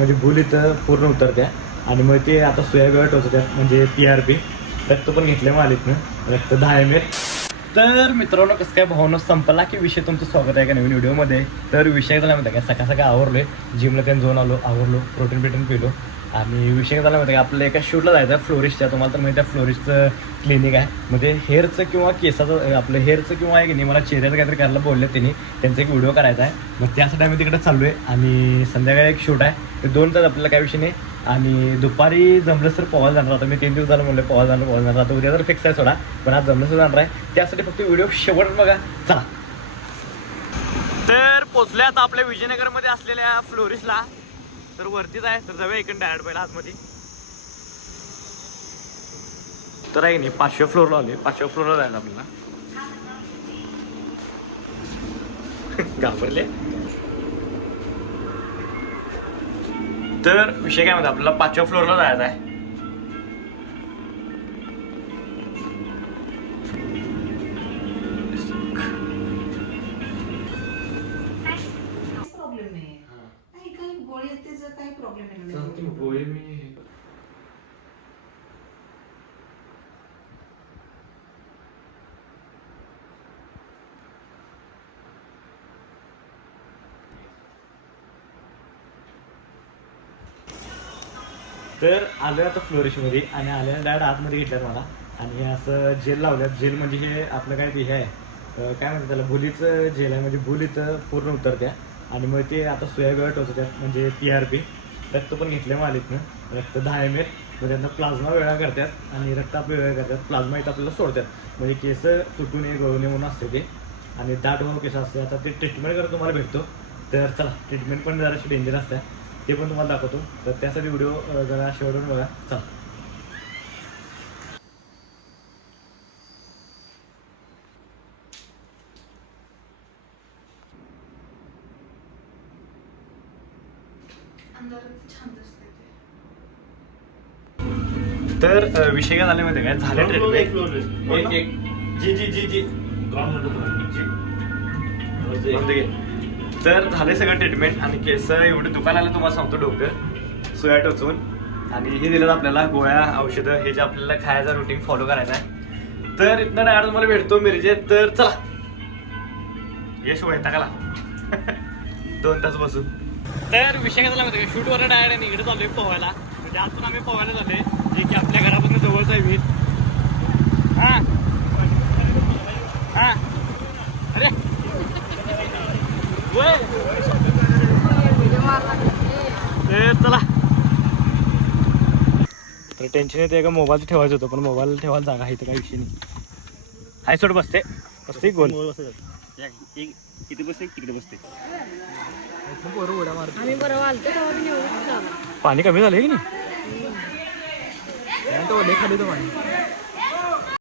म्हणजे भूल इथं पूर्ण उतरत्या आणि मग ते आता सोयाबीन टोचत्यात म्हणजे PRP रक्त पण घेतले मालिकनं रक्त 10 ml. तर मित्रांनो कसं काय भावना संपला की विषय तुमचं स्वागत आहे का नवीन व्हिडिओमध्ये. तर विषय झाला माहिती का सकाळ आवरलोय जिमला त्यांनी जाऊन आवरलो प्रोटीन पिलो आणि विषय झाला माहिती का आपल्याला एका शूटला जायचं आहे फ्लोरिस्टच्या. तुम्हाला तर माहिती आहे फ्लोरिस्टचं क्लिनिक आहे म्हणजे हेअरचं किंवा केसाचं आपलं हेअरचं किंवा एक नाही मला चेहऱ्याचं काहीतरी करायला बोलले त्यांनी त्यांचा एक व्हिडिओ करायचा आहे. मग त्यासाठी आम्ही तिकडे चाललो आहे आणि संध्याकाळी एक शूट आहे ते 2 तास आपल्याला काय विषय नाही. आणि दुपारी जमलं सर पोहायला जाणार आता मी 3 दिवस झालं म्हणलं पोहायला जाणार आता उद्या तर फिक्स आहे सोडा पण आज जमलं सर जाणार आहे त्यासाठी फक्त व्हिडिओ शेवट बघा चला. तर पोचले आता आपल्या विजयनगरमध्ये असलेल्या फ्लोरिस्टला तर वरतीच आहे तर जाऊया इकडे डायरेक्ट पहिला आतमध्ये. तर आहे नाही 5व्या फ्लोअरला आले 5व्या फ्लोअरला जायचं आपल्याला. घाबरले तर विषय काय म्हणतात आपल्याला 5व्या फ्लोअरला जायचं आहे. प्रॉब्लेम नाही काही गोळी त्याचा काही प्रॉब्लेम नाही. गोळी मी तर आलोय आता फ्लोरिशमध्ये आणि आल्याने डायरेक्ट आतमध्ये घेतल्यात मला आणि हे असं जेल लावल्यात. जेल म्हणजे हे आपलं काय हे आहे काय म्हणतात त्याला भुलीचं जेल आहे म्हणजे भूल इथं पूर्ण उतरत्या आणि मग ते आता सोयाबीन टोचत्यात म्हणजे PRP रक्त पण घेतले मालिकनं रक्त 10 ml. मग त्यांना प्लाझ्मा वेगळा करतात आणि रक्त आपलं वेगळं करतात. प्लाझ्मा इथं आपल्याला सोडतात म्हणजे केस तुटू नये गळू नये म्हणून असते ते आणि दाट भाऊ केस असते. आता ते ट्रीटमेंट करत तुम्हाला भेटतो तर चला ट्रीटमेंट पण जराशी डेंजर असते ते पण तुम्हाला दाखवतो तर त्यासाठी व्हिडिओ जरा शेवटून बघा चला. तर विषय काय झाले माहिती काय झाले ट्रीटमेंट एक जी जी जी जी तर झाले सगळं ट्रीटमेंट आणि केस एवढे दुकान आलं तुम्हाला सांगतो डोकं सोया टोचून आणि हे दिलं आपल्याला गोळ्या औषधं हे जे आपल्याला खायचा रुटीन फॉलो करायचा आहे. तर इथनं डायरेक्ट तुम्हाला भेटतो मिरजेत तर चला यश वैतागाला 2 तास बसून. तर विषय काय झाला माहिती का शूटवर डायरेक्ट आणि इकडे चाललोय पोहायला म्हणजे आज पण आम्ही पोहायला झालोय जे की आपल्या घरापासून जवळच आहे विहीर. हां हां अरे चला तर टेन्शन येते का मोबाईल ठेवायचं होतं पण मोबाईल ठेवायला जागा आहे तर काही विषय नाही. हाय सोड बसते बसते गोल किती बसते तिकडे बसते. पाणी कमी झालं की नाही खाली तर पाणी